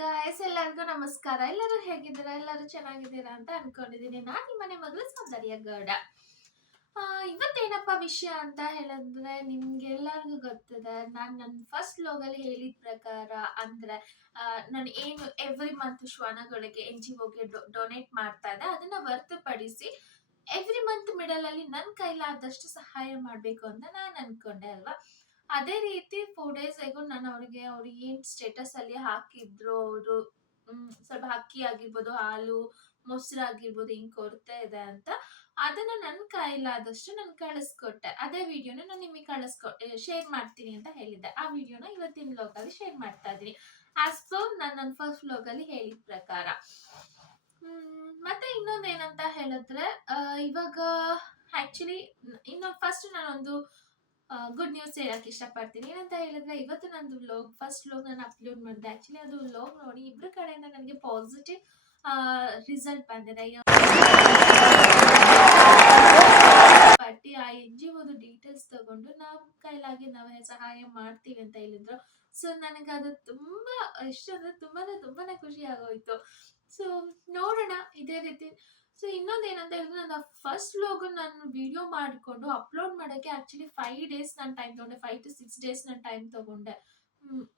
Guys, ಎಲ್ಲರಿಗೂ ನಮಸ್ಕಾರ. ಎಲ್ಲರೂ ಹೇಗಿದ್ದೀರಾ? ಎಲ್ಲರೂ ಚೆನ್ನಾಗಿದ್ದೀರಾ ಅಂತ ಅನ್ಕೊಂಡಿದ್ದೀನಿ. ನಾನು ನಿಮ್ಮನೆ ಮಗಳು ಸೌಂದರ್ಯ ಗೌಡ. ಇವತ್ತೇನಪ್ಪ ವಿಷಯ ಅಂತ ಹೇಳಿದ್ರೆ, ನಿಮ್ಗೆಲ್ಲರಿಗೂ ಗೊತ್ತಿದೆ, ನಾನು ನನ್ನ ಫಸ್ಟ್ ವ್ಲಾಗಲ್ಲಿ ಹೇಳಿದ ಪ್ರಕಾರ ಅಂದ್ರೆ ನಾನು ಏನು ಎವ್ರಿ ಮಂತ್ ಶ್ವಾನಗಳಿಗೆ NGOಗೆ ಡೊನೇಟ್ ಮಾಡ್ತಾ ಇದ್ದೆ, ಅದನ್ನ ಹೊರತುಪಡಿಸಿ ಎವ್ರಿ ಮಂತ್ ಮಿಡಲ್ ಅಲ್ಲಿ ನನ್ನ ಕೈಲಾದಷ್ಟು ಸಹಾಯ ಮಾಡಬೇಕು ಅಂತ ನಾನು ಅನ್ಕೊಂಡೆ ಅಲ್ವಾ. ಅದೇ ರೀತಿ 4 days ago ನಾನು ಅವ್ರು ಏನ್ ಸ್ಟೇಟಸ್ ಅಲ್ಲಿ ಹಾಕಿದ್ರು, ಅವರು ಸ್ವಲ್ಪ ಅಕ್ಕಿ ಆಗಿರ್ಬೋದು, ಹಾಲು, ಮೊಸರು ಆಗಿರ್ಬೋದು, ಹಿಂಗ್ ಕೊರತೆ ಇದೆ ಅಂತ, ಅದನ್ನ ನನ್ನ ಕೈಲಾದಷ್ಟು ನಾನು ಕಳಿಸ್ಕೊಟ್ಟೆ. ಅದೇ ವಿಡಿಯೋನ ನಾನು ನಿಮಗೆ ಶೇರ್ ಮಾಡ್ತೀನಿ ಅಂತ ಹೇಳಿದ್ದೆ. ಆ ವಿಡಿಯೋನ ಇವತ್ತಿನ ವ್ಲಾಗ್ ಅಲ್ಲಿ ಶೇರ್ ಮಾಡ್ತಾ ಇದೀನಿ, ಆಸ್ ಪರ್ ನಾನು ನನ್ನ ಫಸ್ಟ್ ವ್ಲಾಗ್ ಅಲ್ಲಿ ಹೇಳಿದ ಪ್ರಕಾರ. ಮತ್ತೆ ಇನ್ನೊಂದು ಏನಂತ ಹೇಳಿದ್ರೆ, ಇವಾಗ ಆಕ್ಚುಲಿ ಫಸ್ಟ್ ನಾನೊಂದು ಗುಡ್ ನ್ಯೂಸ್ ಹೇಳಕ್ ಇಷ್ಟಪಡ್ತೀನಿ. ಏನಂತ ಹೇಳಿದ್ರೆ, ಇವತ್ತು ನಂದು ಫಸ್ಟ್ ವ್ಲಾಗ್ ನಾನು ಅಪ್ಲೋಡ್ ಮಾಡಿದೆ. ಆಕ್ಚುಲಿ ಅದು ವ್ಲಾಗ್ ನೋಡಿ ಇಬ್ರು ಕಡೆಯಿಂದ ನನಗೆ ಪಾಸಿಟಿವ್ ರಿಸಲ್ಟ್ ಬಂದಿದೆ. ಪಟ್ಟಿ ಆ NGO ಡೀಟೇಲ್ಸ್ ತಗೊಂಡು ನಾವು ಕೈಲಾಗಿ ನಾವೇ ಸಹಾಯ ಮಾಡ್ತೀವಿ ಅಂತ ಹೇಳಿದ್ರು. ಸೊ ನನಗೆ ಅದು ತುಂಬಾ ಇಷ್ಟ ಅಂದ್ರೆ ತುಂಬಾನೇ ಖುಷಿ ಆಗೋಯ್ತು. ಸೊ ನೋಡೋಣ ಇದೇ ರೀತಿ. ಸೊ ಇನ್ನೊಂದು ಏನಂತ ಹೇಳಿದ್ರೆ, ನನ್ನ ಫಸ್ಟ್ ವ್ಲಾಗ್ ನಾನು ವಿಡಿಯೋ ಮಾಡಿಕೊಂಡು ಅಪ್ಲೋಡ್ ಮಾಡೋಕ್ಕೆ ಆಕ್ಚುಲಿ 5 days ನಾನು ಟೈಮ್ ತಗೊಂಡೆ. 5 to 6 days ನಾನು ಟೈಮ್ ತಗೊಂಡೆ.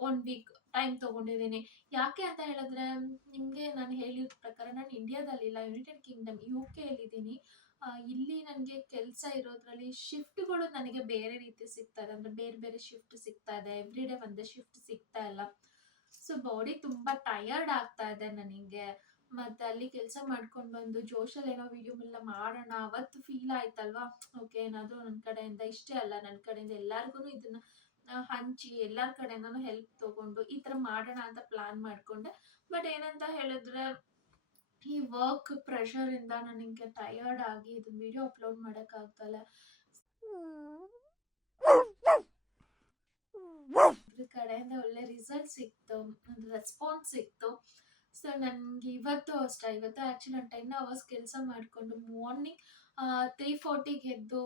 1 week ಟೈಮ್ ತಗೊಂಡಿದ್ದೀನಿ. ಯಾಕೆ ಅಂತ ಹೇಳಿದ್ರೆ, ನಿಮಗೆ ನಾನು ಹೇಳಿದ ಪ್ರಕಾರ ನಾನು ಇಂಡಿಯಾದಲ್ಲಿಲ್ಲ, ಯುನೈಟೆಡ್ ಕಿಂಗ್ಡಮ್ UK ಅಲ್ಲಿದ್ದೀನಿ. ಇಲ್ಲಿ ನನಗೆ ಕೆಲಸ ಇರೋದ್ರಲ್ಲಿ ಶಿಫ್ಟ್ಗಳು ನನಗೆ ಬೇರೆ ರೀತಿ ಸಿಗ್ತಾ ಇದೆ, ಅಂದ್ರೆ ಬೇರೆ ಬೇರೆ ಶಿಫ್ಟ್ ಸಿಗ್ತಾ ಇದೆ. ಎವ್ರಿ ಡೇ ಒಂದೇ ಶಿಫ್ಟ್ ಸಿಗ್ತಾ ಇಲ್ಲ. ಸೊ ಬಾಡಿ ತುಂಬಾ ಟಯರ್ಡ್ ಆಗ್ತಾ ಇದೆ ನನಗೆ. ಮತ್ತೆ ಅಲ್ಲಿ ಕೆಲಸ ಮಾಡ್ಕೊಂಡು ಬಂದು ಜೋಶಲ್ಲಿ ಏನೋ ವಿಡಿಯೋ ಎಲ್ಲ ಮಾಡೋಣ ಅವತ್ತು ಫೀಲ್ ಆಯ್ತಲ್ವಾ. ಓಕೆ, ಏನಾದ್ರು ನನ್ನ ಕಡೆಯಿಂದ ಇಷ್ಟೇ ಅಲ್ಲ, ನನ್ನ ಕಡೆಯಿಂದ ಎಲ್ಲಾರ್ಗು ಇದನ್ನ ಹಂಚಿ ಎಲ್ಲರ ಕಡೆಯಿಂದನೂ ಹೆಲ್ಪ್ ತಗೊಂಡು ಈ ತರ ಮಾಡೋಣ ಅಂತ ಪ್ಲಾನ್ ಮಾಡ್ಕೊಂಡೆ. ಬಟ್ ಏನಂತ ಹೇಳಿದ್ರೆ, ಈ ವರ್ಕ್ ಪ್ರೆಷರ್ ಇಂದ ನನಗೆ ಟಯರ್ಡ್ ಆಗಿ ಇದನ್ನ ವಿಡಿಯೋ ಅಪ್ಲೋಡ್ ಮಾಡಕ್ ಆಗ್ತಲ್ಲ. ಕಡೆಯಿಂದ ಒಳ್ಳೆ ರಿಸಲ್ಟ್ ಸಿಕ್ತು, ರೆಸ್ಪಾನ್ಸ್ ಸಿಕ್ತು. ಸೊ ನನ್ಗೆ ಇವತ್ತು ಆಕ್ಚುಲಿ ನಾನು 10 hours ಕೆಲಸ ಮಾಡಿಕೊಂಡು ಮಾರ್ನಿಂಗ್ 3:40ಗೆ ಎದ್ದು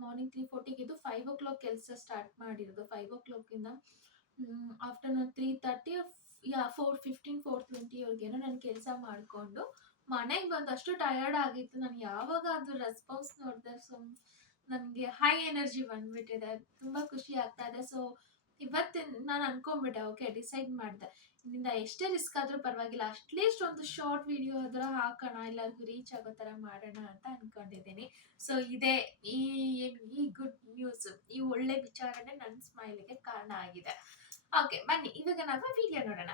ಮಾರ್ನಿಂಗ್ 3:40ಗೆ ಎದ್ದು 5 o'clock ಕೆಲಸ ಸ್ಟಾರ್ಟ್ ಮಾಡಿರೋದು. 5 o'clock ಇಂದ ಆಫ್ಟರ್ನೂನ್ 3:30 4:15 4:20 ನಾನು ಕೆಲಸ ಮಾಡಿಕೊಂಡು ಮನೆಗೆ ಬಂದು ಅಷ್ಟು ಟಯರ್ಡ್ ಆಗಿತ್ತು. ನಾನು ಯಾವಾಗ ಅದು ರೆಸ್ಪಾನ್ಸ್ ನೋಡಿದೆ, ಸೊ ನನಗೆ ಹೈ ಎನರ್ಜಿ ಬಂದ್ಬಿಟ್ಟಿದೆ, ತುಂಬಾ ಖುಷಿ ಆಗ್ತಾ ಇದೆ. ಸೊ ಇವತ್ತಿನ ನಾನು ಅನ್ಕೊಂಡ್ಬಿಟ್ಟೆ, ಓಕೆ ಡಿಸೈಡ್ ಮಾಡಿದೆ, ಇದರಿಂದ ಎಷ್ಟೇ ರಿಸ್ಕ್ ಆದ್ರೂ ಪರವಾಗಿಲ್ಲ, ಅಟ್ಲೀಸ್ಟ್ ಒಂದು ಶಾರ್ಟ್ ವಿಡಿಯೋ ಆದ್ರೂ ಹಾಕೋಣ, ಎಲ್ಲರಿಗೂ ರೀಚ್ ಆಗೋ ತರ ಮಾಡೋಣ ಅಂತ ಅನ್ಕೊಂಡಿದ್ದೀನಿ. ಸೊ ಇದೇ ಈ ಗುಡ್ ನ್ಯೂಸ್, ಈ ಒಳ್ಳೆ ವಿಚಾರನೆ ನನ್ನ ಸ್ಮೈಲ್ಗೆ ಕಾರಣ ಆಗಿದೆ. ಓಕೆ ಬನ್ನಿ ಇವಾಗ ನಾವು ವಿಡಿಯೋ ನೋಡೋಣ.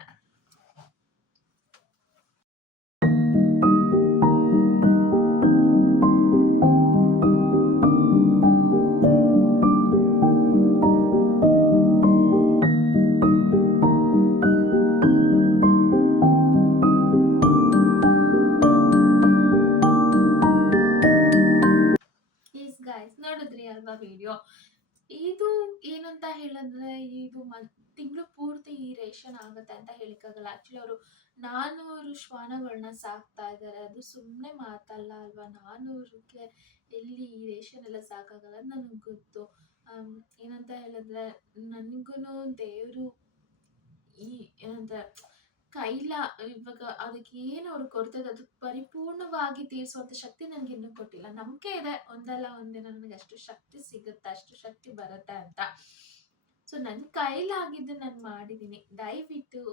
ನೋಡಿದ್ರಿ ಅಲ್ವಾ ವಿಡಿಯೋ? ಇದು ಏನಂತ ಹೇಳಿದ್ರೆ, ಇದು ತಿಂಗಳು ಪೂರ್ತಿ ಈ ರೇಷನ್ ಆಗುತ್ತೆ ಅಂತ ಹೇಳಿಕ್ಕಾಗಲ್ಲ. ಆಕ್ಚುಲಿ ಅವರು 400 ಶ್ವಾನಗಳನ್ನ ಸಾಕ್ತಾ ಇದ್ದಾರೆ. ಅದು ಸುಮ್ಮನೆ ಮಾತಲ್ಲ ಅಲ್ವಾ. 400ಕ್ಕೆ ಎಲ್ಲಿ ಈ ರೇಷನ್ ಎಲ್ಲ ಸಾಕಾಗಲ್ಲ, ನನಗೆ ಗೊತ್ತು. ಏನಂತ ಹೇಳಿದ್ರೆ, ನನ್ಗೂ ದೇವರು ಈ ಏನಂತ ಇವಾಗ ಅದಕ್ಕೆ ಏನು ಅವ್ರು ಕೊಡ್ತದೆ ಅದು ಪರಿಪೂರ್ಣವಾಗಿ ತೀರಿಸುವಂತ ಶಕ್ತಿ ನನ್ಗೆ ಇನ್ನೂ ಕೊಟ್ಟಿಲ್ಲ. ನಂಬಿಕೆ ಇದೆ, ಒಂದಲ್ಲ ಒಂದಿನ ನನಗೆ ಅಷ್ಟು ಶಕ್ತಿ ಸಿಗುತ್ತೆ, ಅಷ್ಟು ಶಕ್ತಿ ಬರುತ್ತೆ ಅಂತ. ಸೊ ನನ್ನ ಕೈಲಾಗಿದ್ದು ನಾನು ಮಾಡಿದ್ದೀನಿ. ದಯವಿಟ್ಟು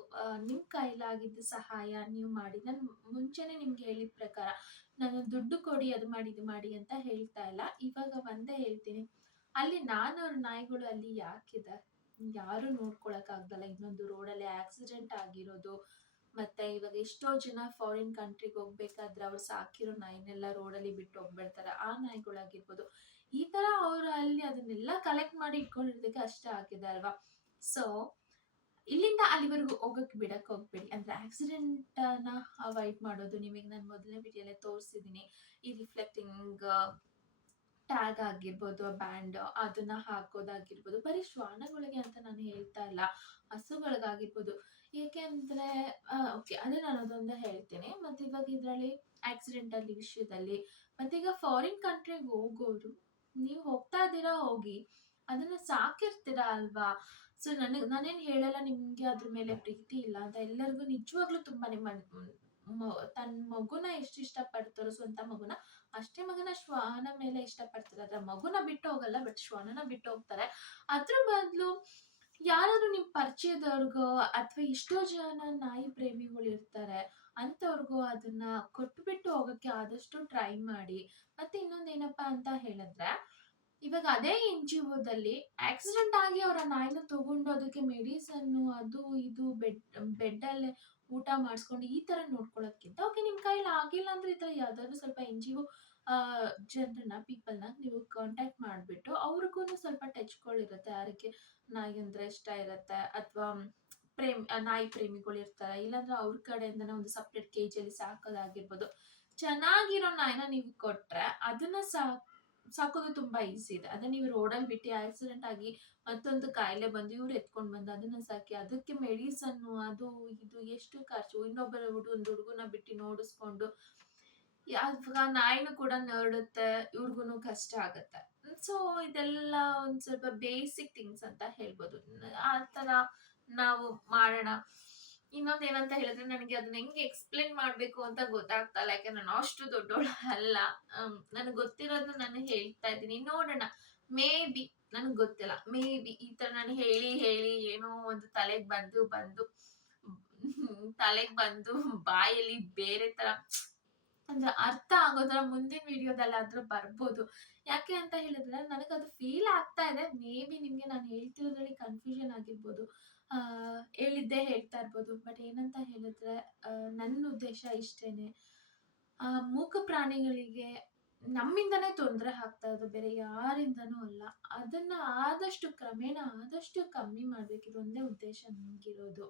ನಿಮ್ಮ ಕೈಲಾಗಿದ್ದು ಸಹಾಯ ನೀವು ಮಾಡಿ. ನಾನು ಮುಂಚೆನೆ ನಿಮ್ಗೆ ಹೇಳಿದ ಪ್ರಕಾರ ನಾನು ದುಡ್ಡು ಕೊಡಿ, ಅದು ಮಾಡಿ ಇದು ಮಾಡಿ ಅಂತ ಹೇಳ್ತಾ ಇಲ್ಲ. ಇವಾಗ ಒಂದೇ ಹೇಳ್ತೀನಿ, ಅಲ್ಲಿ 400 ನಾಯಿಗಳು ಅಲ್ಲಿ ಯಾಕಿದೆ, ಯಾರು ನೋಡ್ಕೊಳಕ್ ಆಗ್ದಲ್ಲ. ಇನ್ನೊಂದು ರೋಡಲ್ಲಿ ಆಕ್ಸಿಡೆಂಟ್ ಆಗಿರೋದು, ಮತ್ತೆ ಇವಾಗ ಎಷ್ಟೋ ಜನ ಫಾರಿನ್ ಕಂಟ್ರಿಗೆ ಹೋಗ್ಬೇಕಾದ್ರೆ ಅವ್ರು ಸಾಕಿರೋ ನಾಯಿನೆಲ್ಲ ರೋಡಲ್ಲಿ ಬಿಟ್ಟು ಹೋಗ್ಬಿಡ್ತಾರೆ. ಆ ನಾಯಿಗಳಾಗಿರ್ಬೋದು, ಈ ತರ ಅವ್ರು ಅಲ್ಲಿ ಅದನ್ನೆಲ್ಲ ಕಲೆಕ್ಟ್ ಮಾಡಿ ಇಟ್ಕೊಂಡಿರೋದಕ್ಕೆ ಅಷ್ಟೇ ಆಗಿದೆ ಅಲ್ವಾ. ಸೊ ಇಲ್ಲಿಂದ ಅಲ್ಲಿವರೆಗೂ ಹೋಗಕ್ ಬಿಡಕ್ ಹೋಗ್ಬೇಡಿ, ಅಂದ್ರೆ ಆಕ್ಸಿಡೆಂಟ್ ನ ಅವಾಯ್ಡ್ ಮಾಡೋದು. ನಿಮಗೆ ನಾನು ಮೊದಲನೇ ವಿಡಿಯೋಲೆ ತೋರಿಸಿದೀನಿ, ಈ ರಿಫ್ಲೆಕ್ಟಿಂಗ್ ಟ್ಯಾಗ್ ಆಗಿರ್ಬೋದು, ಬ್ಯಾಂಡ್ ಅದನ್ನ ಹಾಕೋದಾಗಿರ್ಬೋದು. ಬರೀ ಶ್ವಾನಗಳಿಗೆ ಅಂತ ನಾನು ಹೇಳ್ತಾ ಇಲ್ಲ, ಹಸುಗಳಿಗಾಗಿರ್ಬೋದು. ಏಕೆಂದ್ರೆ ಓಕೆ ಅದೇ ನಾನು ಅದೊಂದು ಹೇಳ್ತೀನಿ. ಮತ್ತೆ ಇವಾಗ ಇದರಲ್ಲಿ ಆಕ್ಸಿಡೆಂಟಲ್ ವಿಷಯದಲ್ಲಿ, ಮತ್ತೆ ಈಗ ಫಾರಿನ್ ಕಂಟ್ರಿಗೆ ಹೋಗೋರು, ನೀವು ಹೋಗ್ತಾ ಇದ್ದೀರಾ ಹೋಗಿ, ಅದನ್ನ ಸಾಕಿರ್ತೀರಾ ಅಲ್ವಾ. ಸೊ ನಾನೇನು ಹೇಳಲ್ಲ ನಿಮ್ಗೆ ಅದ್ರ ಮೇಲೆ ಪ್ರೀತಿ ಇಲ್ಲ ಅಂತ. ಎಲ್ಲರಿಗೂ ನಿಜವಾಗ್ಲೂ ತುಂಬಾನೇ ತನ್ನ ಮಗುನ ಎಷ್ಟು ಇಷ್ಟಪಡ್ತಾರೋ ಸ್ವಂತ ಮಗುನ, ಅಷ್ಟೇ ಮಗನ ಶ್ವಾನ ಮೇಲೆ ಇಷ್ಟಪಡ್ತಾರೆ. ಅದ್ರ ಮಗುನ ಬಿಟ್ಟು ಹೋಗಲ್ಲ, ಬಟ್ ಶ್ವಾನನ ಬಿಟ್ಟು ಹೋಗ್ತಾರೆ. ಅದ್ರ ಬದಲು ಯಾರಾದ್ರೂ ನಿಮ್ ಪರಿಚಯದವ್ರಿಗೋ ಅಥವಾ ಎಷ್ಟೋ ಜನ ನಾಯಿ ಪ್ರೇಮಿಗಳು ಇರ್ತಾರೆ, ಅಂತವ್ರಿಗೂ ಅದನ್ನ ಕೊಟ್ಬಿಟ್ಟು ಹೋಗಕ್ಕೆ ಆದಷ್ಟು ಟ್ರೈ ಮಾಡಿ. ಮತ್ತೆ ಇನ್ನೊಂದೇನಪ್ಪಾ ಅಂತ ಹೇಳಿದ್ರೆ, ಇವಾಗ ಅದೇ NGOದಲ್ಲಿ ಆಕ್ಸಿಡೆಂಟ್ ಆಗಿ ಅವರ ನಾಯಿನ ತಗೊಂಡು ಅದಕ್ಕೆ ಮೆಡಿಸನ್ ಅದು ಇದು ಬೆಡ್ ಅಲ್ಲೇ ಊಟ ಮಾಡಿಸ್ಕೊಂಡು ಈ ತರ ನೋಡ್ಕೊಳ್ಳೋದ್ಕಿಂತ, ಓಕೆ ನಿಮ್ ಕೈಲಿ ಆಗಿಲ್ಲ ಅಂದ್ರೆ ಈ ತರ ಯಾವ್ದಾದ್ರು ಸ್ವಲ್ಪ NGO ಜನರನ್ನ ಪೀಪಲ್ನ ನೀವು ಕಾಂಟ್ಯಾಕ್ಟ್ ಮಾಡ್ಬಿಟ್ಟು, ಅವ್ರಿಗೂ ಸ್ವಲ್ಪ ಟಚ್ಗಳಿರುತ್ತೆ. ಯಾರಿಗೆ ನಾಯಿ ಅಂದ್ರೆ ಇಷ್ಟ ಇರುತ್ತೆ ಅಥವಾ ನಾಯಿ ಪ್ರೇಮಿಗಳು ಇರ್ತಾರೆ, ಇಲ್ಲಾಂದ್ರೆ ಅವ್ರ ಕಡೆಯಿಂದನೇ ಒಂದು ಸಪ್ರೇಟ್ ಕೇಜಲ್ಲಿ ಸಾಕೋದಾಗಿರ್ಬೋದು. ಚೆನ್ನಾಗಿರೋ ನಾಯಿನ ನೀವು ಕೊಟ್ರೆ ಅದನ್ನ ಸಾಕೋದು ತುಂಬಾ ಈಸಿ ಇದೆ. ಅದೇ ನೀವು ರೋಡಲ್ಲಿ ಬಿಟ್ಟು ಆಕ್ಸಿಡೆಂಟ್ ಆಗಿ ಮತ್ತೊಂದು ಕಾಯಿಲೆ ಬಂದು ಇವ್ರು ಎತ್ಕೊಂಡ್ ಬಂದು ಅದನ್ನ ಸಾಕಿ ಅದಕ್ಕೆ ಮೆಡಿಸನ್ ಅದು ಇದು ಎಷ್ಟು ಖರ್ಚು. ಇನ್ನೊಬ್ಬರ ಒಂದು ಹುಡುಗನ ಬಿಟ್ಟು ನೋಡಿಸ್ಕೊಂಡು ನಾಯಿನೂ ಕೂಡ ನರಳುತ್ತೆ, ಇವ್ರಿಗೂ ಕಷ್ಟ ಆಗತ್ತೆ. ಸೊ ಇದೆಲ್ಲ ಒಂದ್ ಸ್ವಲ್ಪ ಬೇಸಿಕ್ ಥಿಂಗ್ಸ್ ಅಂತ ಹೇಳ್ಬೋದು. ಆ ತರ ನಾವು ಮಾಡೋಣ. ಇನ್ನೊಂದ್ ಏನಂತ ಹೇಳಿದ್ರೆ, ನನಗೆ ಅದನ್ನ ಹೆಂಗೆ ಎಕ್ಸ್ಪ್ಲೇನ್ ಮಾಡ್ಬೇಕು ಅಂತ ಗೊತ್ತಾಗ್ತಾ ಇಲ್ಲ. ಯಾಕೆ ನಾನು ಅಷ್ಟು ದೊಡ್ಡೋಳು ಅಲ್ಲ. ನನಗೆ ಗೊತ್ತಿರೋದು ನಾನು ಹೇಳ್ತಾ ಇದ್ದೀನಿ. ನೋಡೋಣ, ಮೇ ಬಿ, ನನಗೆ ಗೊತ್ತಿಲ್ಲ, ಮೇ ಬಿ ಈ ತರ ನಾನು ಹೇಳಿ ಹೇಳಿ ಏನೋ ಒಂದು ತಲೆಗೆ ಬಂದು ಬಾಯಲ್ಲಿ ಬೇರೆ ತರ ಅಂದ್ರೆ ಅರ್ಥ ಆಗೋದ್ರ ಮುಂದಿನ ವಿಡಿಯೋದಲ್ಲಾದ್ರೂ ಬರ್ಬೋದು. ಯಾಕೆ ಅಂತ ಹೇಳಿದ್ರೆ, ನನಗದು ಫೀಲ್ ಆಗ್ತಾ ಇದೆ. ಮೇ ಬಿ ನಿಮ್ಗೆ ನಾನು ಹೇಳ್ತಿರೋದ್ರಲ್ಲಿ ಕನ್ಫ್ಯೂಷನ್ ಆಗಿರ್ಬೋದು, ಹೇಳಿದ್ದೇ ಹೇಳ್ತಾ ಇರ್ಬೋದು. ಬಟ್ ಏನಂತ ಹೇಳಿದ್ರೆ, ನನ್ನ ಉದ್ದೇಶ ಇಷ್ಟೇನೆ. ಮೂಕ ಪ್ರಾಣಿಗಳಿಗೆ ನಮ್ಮಿಂದನೇ ತೊಂದರೆ ಆಗ್ತಾ ಇರೋದು, ಬೇರೆ ಯಾರಿಂದನೂ ಅಲ್ಲ. ಅದನ್ನ ಆದಷ್ಟು ಕ್ರಮೇಣ ಆದಷ್ಟು ಕಮ್ಮಿ ಮಾಡ್ಬೇಕು, ಇದೊಂದೇ ಉದ್ದೇಶ ನಮ್ಗಿರೋದು.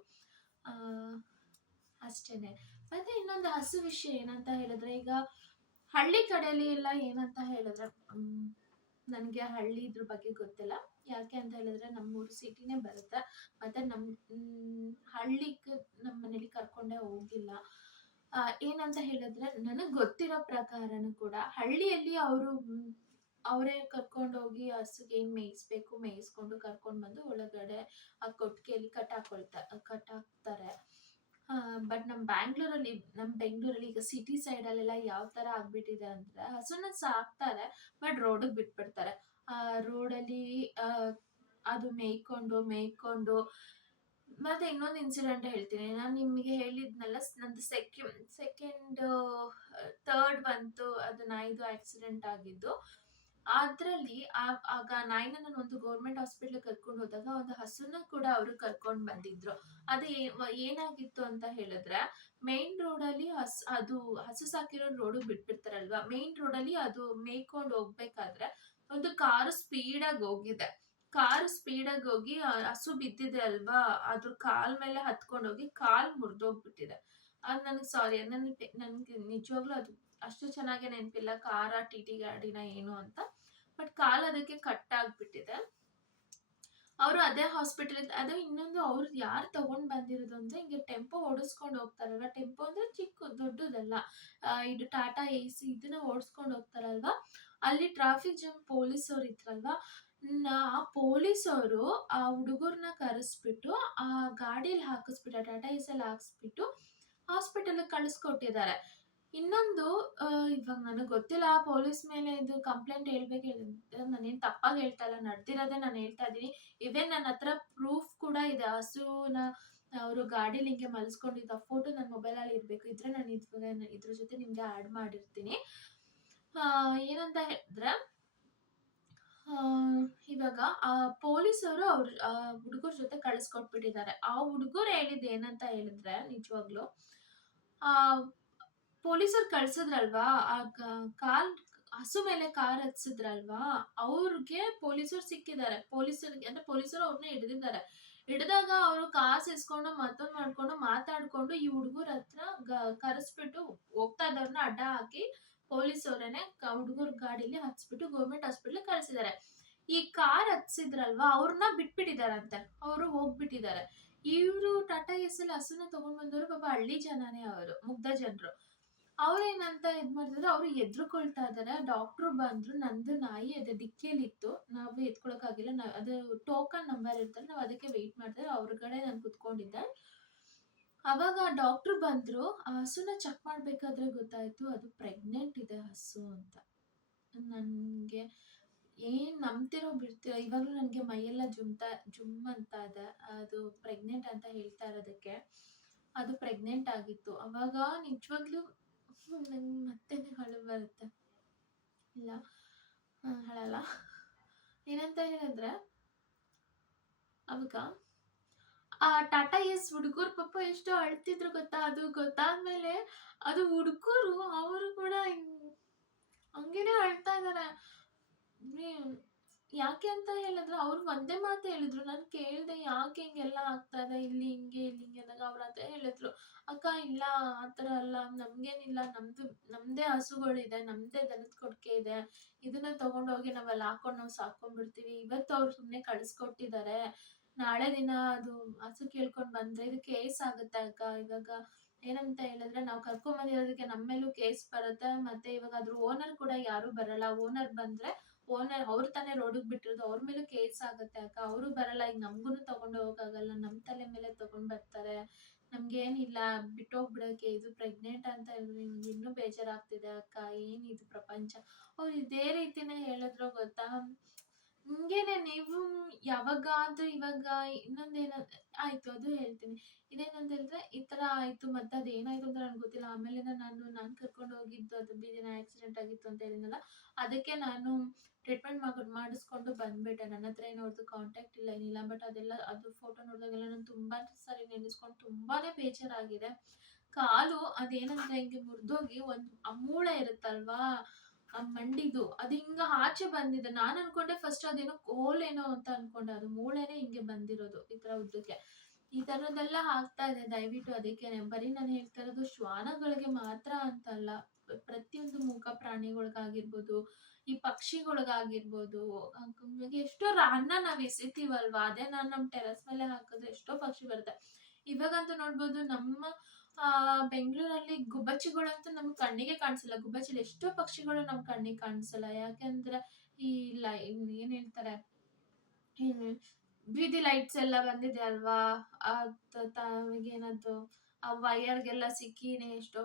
ಅಷ್ಟೇನೆ. ಮತ್ತೆ ಇನ್ನೊಂದು ಹಸು ವಿಷಯ ಏನಂತ ಹೇಳಿದ್ರೆ, ಈಗ ಹಳ್ಳಿ ಕಡೆಯಲ್ಲಿ ಎಲ್ಲ ಏನಂತ ಹೇಳಿದ್ರೆ, ನನಗೆ ಹಳ್ಳಿ ಇದ್ರ ಬಗ್ಗೆ ಗೊತ್ತಿಲ್ಲ. ಯಾಕೆ ಅಂತ ಹೇಳಿದ್ರೆ ನಮ್ಮೂರು ಸಿಟಿನೇ ಬರುತ್ತೆ. ಮತ್ತೆ ಹಳ್ಳಿಗೆ ನಮ್ಮ ಮನೇಲಿ ಕರ್ಕೊಂಡೇ ಹೋಗಿಲ್ಲ. ಏನಂತ ಹೇಳಿದ್ರೆ, ನನಗ್ ಗೊತ್ತಿರೋ ಪ್ರಕಾರನು ಕೂಡ ಹಳ್ಳಿಯಲ್ಲಿ ಅವರೇ ಕರ್ಕೊಂಡೋಗಿ ಹಸುಗೆ ಏನ್ ಮೇಯಿಸ್ಬೇಕು ಮೇಯಿಸ್ಕೊಂಡು ಕರ್ಕೊಂಡ್ ಬಂದು ಒಳಗಡೆ ಆ ಕೊಟ್ಟಿಗೆಯಲ್ಲಿ ಕಟ್ಟಾಕ್ತಾರೆ. ಬಟ್ ನಮ್ ಬೆಂಗಳೂರಲ್ಲಿ ಈಗ ಸಿಟಿ ಸೈಡ್ ಅಲ್ಲೆಲ್ಲ ಯಾವ ತರ ಆಗ್ಬಿಟ್ಟಿದೆ ಅಂದ್ರೆ, ಹಸುನ ಸಾಕ್ತಾರೆ ಬಟ್ ರೋಡಿಗೆ ಬಿಟ್ಬಿಡ್ತಾರೆ. ರೋಡಲ್ಲಿ ಅದು ಮೇಯ್ಕೊಂಡು ಮತ್ತೆ ಇನ್ನೊಂದು ಇನ್ಸಿಡೆಂಟ್ ಹೇಳ್ತೀನಿ. ನಾನು ನಿಮಗೆ ಹೇಳಿದ್ನಲ್ಲ, ನಂದು ಸೆಕೆಂಡ್ ಥರ್ಡ್ ಬಂತು ಅದು ನಾಯಿದು ಆಕ್ಸಿಡೆಂಟ್ ಆಗಿದ್ದು. ಅದ್ರಲ್ಲಿ ಆಗ ನಾಯಿನ ನಾನು ಒಂದು ಗೌರ್ಮೆಂಟ್ ಹಾಸ್ಪಿಟ್ಲ್ ಕರ್ಕೊಂಡು ಹೋದಾಗ ಒಂದು ಹಸುನ ಕೂಡ ಅವರು ಕರ್ಕೊಂಡ್ ಬಂದಿದ್ರು. ಅದು ಏನಾಗಿತ್ತು ಅಂತ ಹೇಳಿದ್ರೆ, ಮೇನ್ ರೋಡ್ ಅಲ್ಲಿ ಅದು ಹಸು ಸಾಕಿರೋ ರೋಡ್ ಬಿಟ್ಬಿಡ್ತಾರಲ್ವಾ, ಮೇನ್ ರೋಡ್ ಅಲ್ಲಿ ಅದು ಮೇಯ್ಕೊಂಡು ಹೋಗ್ಬೇಕಾದ್ರೆ ಒಂದು ಕಾರು ಸ್ಪೀಡಾಗಿ ಹೋಗಿದೆ. ಹೋಗಿ ಹಸು ಬಿದ್ದಿದೆ ಅಲ್ವಾ, ಅದ್ರ ಕಾಲ್ ಮೇಲೆ ಹತ್ಕೊಂಡೋಗಿ ಕಾಲ್ ಮುರಿದೋಗ್ಬಿಟ್ಟಿದೆ. ಅದು ನನಗೆ ಸಾರಿ, ನನ್ಗೆ ನಿಜವಾಗ್ಲೂ ಅದು ಅಷ್ಟು ಚೆನ್ನಾಗಿ ನೆನಪಿಲ್ಲ, ಕಾರ TT ಗಾಡಿನ ಏನು ಅಂತ. ಬಟ್ ಕಾಲ್ ಅದಕ್ಕೆ ಕಟ್ ಆಗ್ಬಿಟ್ಟಿದೆ. ಅವರು ಅದೇ ಹಾಸ್ಪಿಟಲ್, ಅದು ಇನ್ನೊಂದು ಅವ್ರು ಯಾರು ತಗೊಂಡ್ ಬಂದಿರೋದು ಅಂದ್ರೆ, ಹಿಂಗೆ ಟೆಂಪೋ ಓಡಿಸ್ಕೊಂಡು ಹೋಗ್ತಾರಲ್ವಾ, ಟೆಂಪೋ ಅಂದ್ರೆ ದೊಡ್ಡದಲ್ಲ, ಇದು ಟಾಟಾ AC ಇದನ್ನ ಓಡಿಸ್ಕೊಂಡು ಹೋಗ್ತಾರಲ್ವಾ, ಅಲ್ಲಿ ಟ್ರಾಫಿಕ್ ಜಾಮ್ ಪೊಲೀಸವ್ರು ಇದ್ರಲ್ವಾ, ಆ ಪೊಲೀಸವರು ಆ ಹುಡುಗರ್ನ ಕರೆಸ್ಬಿಟ್ಟು ಆ ಗಾಡಿಯಲ್ಲಿ ಹಾಕಿಸ್ಬಿಟ್ಟು ಟಾಟಾ AC ಅಲ್ಲಿ ಹಾಕಿಸ್ಬಿಟ್ಟು ಹಾಸ್ಪಿಟಲ್ ಕಳಿಸ್ಕೊಟ್ಟಿದ್ದಾರೆ. ಇನ್ನೊಂದು, ಇವಾಗ ನನಗೆ ಗೊತ್ತಿಲ್ಲ ಪೊಲೀಸ್ ಮೇಲೆ ಇದು ಕಂಪ್ಲೇಂಟ್ ನಾನೇನ್ ತಪ್ಪಾಗಿ ಹೇಳ್ತಾ ಇಲ್ಲ, ನಡೆದಿರೋದೇ ನಾನು ಹೇಳ್ತಾ ಇದ್ದೀನಿ. ಇವೇ ನನ್ನ ಹತ್ರ ಪ್ರೂಫ್ ಕೂಡ ಇದೆ. ಹಸುನ ಅವರು ಗಾಡಿಲಿ ಹಿಂಗೆ ಮಲ್ಸ್ಕೊಂಡಿದ್ದ ಫೋಟೋ ನನ್ನ ಮೊಬೈಲಲ್ಲಿ ಇರ್ಬೇಕು, ಇದ್ರೆ ನಾನು ಇದ್ರ ಜೊತೆ ನಿಮ್ಗೆ ಆಡ್ ಮಾಡಿರ್ತೀನಿ. ಏನಂತ ಹೇಳಿದ್ರೆ, ಇವಾಗ ಆ ಪೊಲೀಸರು ಹುಡುಗರ ಜೊತೆ ಕಳಿಸ್ಕೊಟ್ಬಿಟ್ಟಿದ್ದಾರೆ. ಆ ಹುಡುಗರು ಹೇಳಿದ್ ಏನಂತ ಹೇಳಿದ್ರೆ, ನಿಜವಾಗ್ಲು ಪೊಲೀಸರು ಕಳ್ಸಿದ್ರಲ್ವಾ, ಹಸು ಮೇಲೆ ಕಾರ್ ಹತ್ಸಿದ್ರಲ್ವಾ, ಅವ್ರಿಗೆ ಪೊಲೀಸರು ಸಿಕ್ಕಿದ್ದಾರೆ. ಪೊಲೀಸರು ಅವ್ರನ್ನ ಹಿಡಿದಿದ್ದಾರೆ. ಹಿಡಿದಾಗ ಅವರು ಕಾಸು ಇಸ್ಕೊಂಡು ಮತ್ತೊಂದು ಮಾಡ್ಕೊಂಡು ಮಾತಾಡ್ಕೊಂಡು ಈ ಹುಡುಗರ ಹತ್ರ ಕರೆಸ್ಬಿಟ್ಟು ಹೋಗ್ತಾ ಇದ್ದವ್ರನ್ನ ಅಡ್ಡ ಹಾಕಿ ಪೊಲೀಸವ್ರೇನೆ ಹುಡುಗರ ಗಾಡಿಲಿ ಹತ್ಸ್ಬಿಟ್ಟು ಗೌರ್ಮೆಂಟ್ ಹಾಸ್ಪಿಟ್ಲ್ ಕಳ್ಸಿದ್ದಾರೆ. ಈ ಕಾರ್ ಹತ್ಸಿದ್ರಲ್ವಾ, ಅವ್ರನ್ನ ಬಿಟ್ಬಿಟ್ಟಿದಾರಂತೆ, ಅವರು ಹೋಗ್ಬಿಟ್ಟಿದ್ದಾರೆ. ಇವ್ರು ಟಾಟಾ AC ಹಸುನ ತಗೊಂಡ್ ಬಂದವರು ಪಾಪ ಹಳ್ಳಿ ಜನನೇ, ಅವರು ಮುಗ್ಧ ಜನರು. ಅವ್ರೇನಂತ ಮಾಡಿದ್ರು, ಅವ್ರು ಹೆದ್ರುಕೊಳ್ತಾ ಇದಾರೆ. ಡಾಕ್ಟ್ರು ಬಂದ್ರು. ನಂದು ನಾಯಿ ಅದೇ ಡಿಕ್ಕಿಯಲ್ಲಿತ್ತು. ನಾವು ಎತ್ಕೊಳಕ್ಕಾಗಿಲ್ಲ. ಅದು ಟೋಕನ್ ನಂಬರ್ ಇರ್ತಲ್ಲ, ನಾವು ಅದಕ್ಕೆ ವೆಯ್ಟ್ ಮಾಡ್ದೆ. ಹೊರಗಡೆ ನಾನು ಕುತ್ಕೊಂಡಿದ್ದೆ. ಅವಾಗ ಡಾಕ್ಟ್ರು ಬಂದ್ರು. ಆ ಹಸುನ ಚೆಕ್ ಮಾಡ್ಬೇಕಾದ್ರೆ ಗೊತ್ತಾಯ್ತು ಅದು ಪ್ರೆಗ್ನೆಂಟ್ ಇದೆ ಹಸು ಅಂತ. ನನ್ಗೆ ಏನ್ ನಂಬ್ತಿರೋ ಬಿಡ್ತಿರೋ ಇವಾಗ್ಲೂ ನನ್ಗೆ ಮೈಯೆಲ್ಲ ಜುಮ್ ಅಂತ ಇದೆ. ಅದು ಪ್ರೆಗ್ನೆಂಟ್ ಅಂತ ಹೇಳ್ತಾ ಇರೋದಕ್ಕೆ. ಅದು ಪ್ರೆಗ್ನೆಂಟ್ ಆಗಿತ್ತು. ಅವಾಗ ನಿಜವಾಗ್ಲೂ ನಂಗೆ ಮತ್ತೆನೇ ಅಳು ಬರುತ್ತೆ. ಇಲ್ಲ ಅಳಲ್ಲ. ಏನಂತ ಹೇಳಿದ್ರೆ ಅವಾಗ ಆ ಟಾಟಾ ಏಸ್ ಹುಡುಗರು ಪಾಪ ಎಷ್ಟು ಅಳ್ತಿದ್ರು ಗೊತ್ತಾ. ಅದು ಗೊತ್ತಾದ್ಮೇಲೆ ಅದು ಹುಡುಗರು ಅವರು ಕೂಡ ಹಂಗೇನೆ ಅಳ್ತಾ ಇದಾರೆ. ಯಾಕೆ ಅಂತ ಹೇಳಿದ್ರೆ ಅವ್ರು ಒಂದೇ ಮಾತು ಹೇಳಿದ್ರು. ನಾನು ಕೇಳಿದೆ ಯಾಕೆ ಹಿಂಗೆಲ್ಲ ಆಗ್ತಾ ಇದೆ ಇಲ್ಲಿ ಹಿಂಗೆ ಇಲ್ಲಿ ಹಿಂಗೆ ಅಂದಾಗ ಅವ್ರು ಅದೇ ಹೇಳಿದ್ರು. ಅಕ್ಕ ಇಲ್ಲ ಆ ಥರ ಅಲ್ಲ, ನಮ್ಗೇನಿಲ್ಲ, ನಮ್ದೇ ಹಸುಗಳಿದೆ, ನಮ್ದೇ ದನದ ಕೊಟ್ಟಿಗೆ ಇದೆ. ಇದನ್ನ ತಗೊಂಡೋಗಿ ನಾವಲ್ಲಿ ಹಾಕೊಂಡು ನಾವು ಸಾಕೊಂಡ್ಬಿಡ್ತೀವಿ. ಇವತ್ತು ಅವ್ರು ಸುಮ್ಮನೆ ಕಳಿಸ್ಕೊಟ್ಟಿದ್ದಾರೆ. ನಾಳೆ ದಿನ ಅದು ಹಸು ಕೇಳ್ಕೊಂಡು ಬಂದ್ರೆ ಇದು ಕೇಸ್ ಆಗುತ್ತೆ ಅಕ್ಕ. ಇವಾಗ ಏನಂತ ಹೇಳಿದ್ರೆ ನಾವು ಕರ್ಕೊಂಬಂದಿರೋದಕ್ಕೆ ನಮ್ಮ ಮೇಲೂ ಕೇಸ್ ಬರುತ್ತೆ. ಮತ್ತೆ ಇವಾಗ ಅದ್ರ ಓನರ್ ಕೂಡ ಯಾರು ಬರಲ್ಲ. ಓನರ್ ಬಂದ್ರೆ ಅವ್ರು ತಾನೇ ರೋಡಿಗೆ ಬಿಟ್ಟಿರೋದು, ಅವ್ರ ಮೇಲೂ ಕೇಸ್ ಆಗುತ್ತೆ ಅಕ್ಕ. ಅವರು ಬರಲ್ಲ, ಈಗ ನಮ್ಗೂ ತಗೊಂಡು ಹೋಗಕ್ಕಾಗಲ್ಲ. ನಮ್ಮ ತಲೆ ಮೇಲೆ ತಗೊಂಡ್ ಬರ್ತಾರೆ. ನಮ್ಗೇನಿಲ್ಲ, ಬಿಟ್ಟೋಗ್ಬಿಡಕ್ಕೆ. ಇದು ಪ್ರೆಗ್ನೆಂಟ್ ಅಂತ ಹೇಳಿದ್ರೆ ನಿಮ್ಗೆ ಇನ್ನೂ ಬೇಜಾರಾಗ್ತಿದೆ ಅಕ್ಕ. ಏನಿದು ಪ್ರಪಂಚ. ಅವ್ರು ಇದೇ ರೀತಿನೇ ಹೇಳಿದ್ರು ಗೊತ್ತಾ. ಹಿಂಗೇನೆ ನೀವು ಯಾವಾಗಾದ್ರೂ ಇವಾಗ ಇನ್ನೊಂದೇನ ಆಯ್ತು ಅದು ಹೇಳ್ತೀನಿ. ಇದೇನಂತ ಹೇಳಿದ್ರೆ ಈ ತರ ಆಯ್ತು, ಮತ್ತೆ ಅದೇನಾಯ್ತು ಅಂತ ನನ್ಗೆ ಗೊತ್ತಿಲ್ಲ. ಆಮೇಲೆ ನಾನು ಕರ್ಕೊಂಡು ಹೋಗಿದ್ದು ಅದು ಬೀದಿನ ಆಕ್ಸಿಡೆಂಟ್ ಆಗಿತ್ತು ಅಂತ ಹೇಳಿದ್ನಲ್ಲ, ಅದಕ್ಕೆ ನಾನು ಟ್ರೀಟ್ಮೆಂಟ್ ಮಾಡಿಸ್ಕೊಂಡು ಬಂದ್ಬಿಟ್ಟೆ. ನನ್ನ ಹತ್ರ ಏನು ಅವ್ರದ್ದು ಕಾಂಟ್ಯಾಕ್ಟ್ ಇಲ್ಲ, ಏನಿಲ್ಲ. ಬಟ್ ಅದೆಲ್ಲ ಅದು ಫೋಟೋ ನೋಡಿದಾಗೆಲ್ಲ ನಾನು ತುಂಬಾ ಸರಿ ನೆನೆಸ್ಕೊಂಡು ತುಂಬಾನೇ ಬೇಜಾರಾಗಿದೆ. ಕಾಲು ಅದೇನಂದ್ರೆ ಹಿಂಗೆ ಮುರಿದೋಗಿ ಆ ಮೂಳೆ ಇರುತ್ತಲ್ವಾ, ಆ ಮಂಡಿದು ಅದು ಹಿಂಗ ಆಚೆ ಬಂದಿದೆ. ನಾನ್ ಅನ್ಕೊಂಡೆ ಫಸ್ಟ್ ಅದೇನೋ ಕೋಲೇನೋ ಅಂತ ಅನ್ಕೊಂಡೆ. ಅದು ಮೂಳೆನೆ ಹಿಂಗೆ ಬಂದಿರೋದು ಈ ತರ ಉದ್ದಕ್ಕೆ. ಈ ತರದೆಲ್ಲ ಆಗ್ತಾ ಇದೆ. ದಯವಿಟ್ಟು ಅದಕ್ಕೇನೆ ಬರೀ ನಾನು ಹೇಳ್ತಾ ಇರೋದು ಶ್ವಾನಗಳಿಗೆ ಮಾತ್ರ ಅಂತಲ್ಲ, ಪ್ರತಿಯೊಂದು ಮೂಕ ಪ್ರಾಣಿಗಳಿಗಾಗಿರ್ಬೋದು, ಈ ಪಕ್ಷಿಗಳಿಗಾಗಿರ್ಬೋದು. ಎಷ್ಟೋ ಅನ್ನ ನಾವ್ ಎಸಿತೀವಲ್ವಾ, ಅದೇ ನಾನ್ ನಮ್ ಟೆರಸ್ ಮೇಲೆ ಹಾಕಿದ್ರೆ ಎಷ್ಟೋ ಪಕ್ಷಿ ಬರುತ್ತೆ. ಇವಾಗಂತೂ ನೋಡ್ಬೋದು ನಮ್ಮ ಬೆಂಗಳೂರಲ್ಲಿ ಗುಬ್ಬಚ್ಚಿಗಳಂತೂ ನಮ್ ಕಣ್ಣಿಗೆ ಕಾಣಿಸಲ್ಲ. ಗುಬ್ಬಚ್ಚಿಲಿ ಎಷ್ಟೋ ಪಕ್ಷಿಗಳು ನಮ್ ಕಣ್ಣಿಗೆ ಕಾಣಿಸಲ್ಲ. ಯಾಕೆಂದ್ರೆ ಈ ಏನ್ ಹೇಳ್ತಾರೆ, ಬೀದಿ ಲೈಟ್ಸ್ ಎಲ್ಲ ಬಂದಿದೆ ಅಲ್ವಾ, ಏನದು ಆ ವೈರ್ಗೆಲ್ಲ ಸಿಕ್ಕಿನೇ ಎಷ್ಟೋ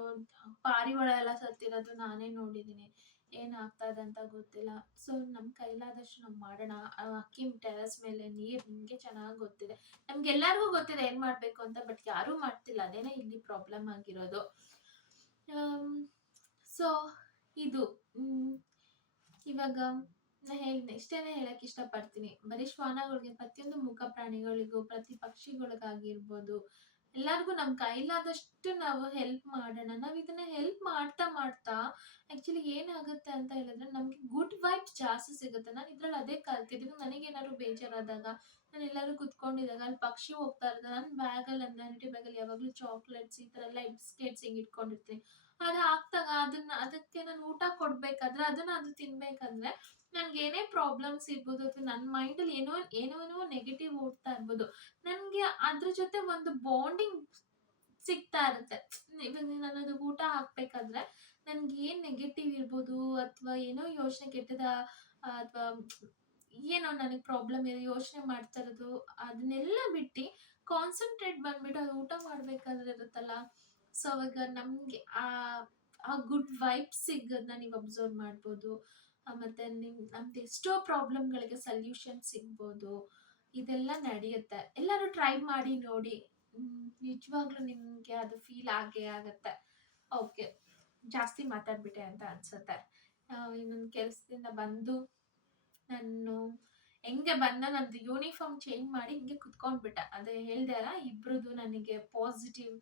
ಪಾರಿವಾಳ ಸತ್ತಿರೋದು ನಾನೇ ನೋಡಿದೀನಿ. ಏನಾಗ್ತಾ ಇದೆ ಅಂತ ಗೊತ್ತಿಲ್ಲ. ಸೊ ನಮ್ ಕೈಲಾದಷ್ಟು ನಾವ್ ಮಾಡೋಣ. ಅಕ್ಕಿ ಟೆರಸ್ ಮೇಲೆ ನೀರ್ ನಿಮ್ಗೆ ಚೆನ್ನಾಗಿ ಗೊತ್ತಿದೆ, ನಮ್ಗೆಲ್ಲರಿಗೂ ಗೊತ್ತಿದೆ ಏನ್ ಮಾಡ್ಬೇಕು ಅಂತ. ಬಟ್ ಯಾರು ಮಾಡ್ತಿಲ್ಲ, ಅದೇನೇ ಇಲ್ಲಿ ಪ್ರಾಬ್ಲಮ್ ಆಗಿರೋದು. ಸೊ ಇದು ಇವಾಗ ಇಷ್ಟೇನೆ ಹೇಳಕ್ ಇಷ್ಟಪಡ್ತೀನಿ. ಬರೀ ಶ್ವಾನಗಳಿಗೆ, ಪ್ರತಿಯೊಂದು ಮೂಕ ಪ್ರಾಣಿಗಳಿಗೂ, ಪ್ರತಿ ಪಕ್ಷಿಗಳಿಗಾಗಿರ್ಬೋದು, ಎಲ್ಲರಿಗೂ ನಮ್ ಕೈಲಾದಷ್ಟು ನಾವು ಹೆಲ್ಪ್ ಮಾಡೋಣ. ನಾವ್ ಇದನ್ನ ಹೆಲ್ಪ್ ಮಾಡ್ತಾ ಮಾಡ್ತಾ ಆಕ್ಚುಲಿ ಏನಾಗುತ್ತೆ ಅಂತ ಹೇಳಿದ್ರೆ ನಮ್ಗೆ ಗುಡ್ ವೈಬ್ಸ್ ಜಾಸ್ತಿ ಸಿಗುತ್ತೆ. ನಾನು ಇದ್ರಲ್ಲಿ ಅದೇ ಕಲ್ತಿದ್ದೀನಿ. ನನಗೇನಾದ್ರು ಬೇಜಾರಾದಾಗ, ನಾನು ಎಲ್ಲರೂ ಕುತ್ಕೊಂಡಿದ್ದಾಗ ಅಲ್ಲಿ ಪಕ್ಷಿ ಹೋಗ್ತಾ ಇರ್ತದೆ, ನನ್ನ ಬ್ಯಾಗಲ್ಲಿ ವ್ಯಾನಿಟಿ ಬ್ಯಾಗಲ್ಲಿ ಯಾವಾಗಲೂ ಚಾಕ್ಲೇಟ್ಸ್ ಈ ತರ ಎಲ್ಲ ಬಿಸ್ಕೆಟ್ಸ್ ಹಿಂಗ್ ಇಟ್ಕೊಂಡಿರ್ತೀನಿ. ಅದು ಹಾಕ್ದಾಗ ಅದಕ್ಕೆ ನಾನು ಊಟ ಕೊಡ್ಬೇಕಾದ್ರೆ ಅದು ತಿನ್ಬೇಕಂದ್ರೆ ನನ್ಗೆ ಏನೇ ಪ್ರಾಬ್ಲಮ್ಸ್ ಇರ್ಬೋದು, ಅಥವಾ ನನ್ನ ಮೈಂಡಲ್ಲಿ ಏನೋ ನೆಗೆಟಿವ್ ಓಡ್ತಾ ಇರ್ಬೋದು, ನನ್ಗೆ ಅದ್ರ ಜೊತೆ ಒಂದು ಬಾಂಡಿಂಗ್ ಸಿಗ್ತಾ ಇರುತ್ತೆ. ಇವಾಗ ನಾನು ಅದು ಊಟ ಹಾಕ್ಬೇಕಾದ್ರೆ ನನ್ಗೆ ಏನ್ ನೆಗೆಟಿವ್ ಇರ್ಬೋದು, ಅಥವಾ ಏನೋ ಯೋಚನೆ ಕೆಟ್ಟದ, ಅಥವಾ ಏನೋ ನನಗೆ ಪ್ರಾಬ್ಲಮ್ ಇದೆ ಯೋಚನೆ ಮಾಡ್ತಾ ಇರೋದು, ಅದನ್ನೆಲ್ಲ ಬಿಟ್ಟು ಕಾನ್ಸಂಟ್ರೇಟ್ ಬಂದ್ಬಿಟ್ಟು ಅದು ಊಟ ಮಾಡ್ಬೇಕಾದ್ರೆ ಇರುತ್ತಲ್ಲ. ಸೊ ಅವಾಗ ನಮ್ಗೆ ಆ ಗುಡ್ ವೈಬ್ಸ್ ಸಿಗೋದನ್ನ ನೀವು ಅಬ್ಸರ್ವ್ ಮಾಡ್ಬೋದು. ಮತ್ತೆ ನಮ್ದು ಎಷ್ಟೋ ಪ್ರಾಬ್ಲಮ್ಗಳಿಗೆ ಸೊಲ್ಯೂಷನ್ ಸಿಗ್ಬೋದು. ಇದೆಲ್ಲ ನಡೆಯುತ್ತೆ. ಎಲ್ಲರೂ ಟ್ರೈ ಮಾಡಿ ನೋಡಿ. ನಿಜವಾಗ್ಲೂ ನಿಮ್ಗೆ ಅದು ಫೀಲ್ ಆಗೇ ಆಗತ್ತೆ. ಓಕೆ, ಜಾಸ್ತಿ ಮಾತಾಡ್ಬಿಟ್ಟೆ ಅಂತ ಅನ್ಸುತ್ತೆ. ಇನ್ನೊಂದು ಕೆಲಸದಿಂದ ಬಂದು ನಾನು ಹೆಂಗೆ ಬಂದ ನಂದು ಯೂನಿಫಾರ್ಮ್ ಚೇಂಜ್ ಮಾಡಿ ಹಿಂಗೆ ಕುತ್ಕೊಂಡ್ಬಿಟ್ಟೆ. ಅದೇ ಹೇಳ್ದೆ ಅಲ್ಲ, ಇಬ್ರದ್ದು ನನಗೆ ಪಾಸಿಟಿವ್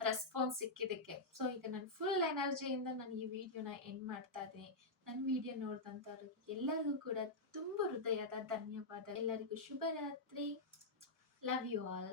ರೆಸ್ಪಾನ್ಸ್ ಸಿಕ್ಕಿದ್ದಕ್ಕೆ. ಸೊ ಈಗ ನಾನು ಫುಲ್ ಎನರ್ಜಿಯಿಂದ ನಾನು ಈ ವಿಡಿಯೋನ ಎಂಡ್ ಮಾಡ್ತಾ ಇದ್ದೀನಿ. ನನ್ನ ವಿಡಿಯೋ ನೋಡಿದಂಥವ್ರಿಗೆ ಎಲ್ಲರಿಗೂ ಕೂಡ ತುಂಬ ಹೃದಯದ ಧನ್ಯವಾದ. ಎಲ್ಲರಿಗೂ ಶುಭರಾತ್ರಿ. Love you all.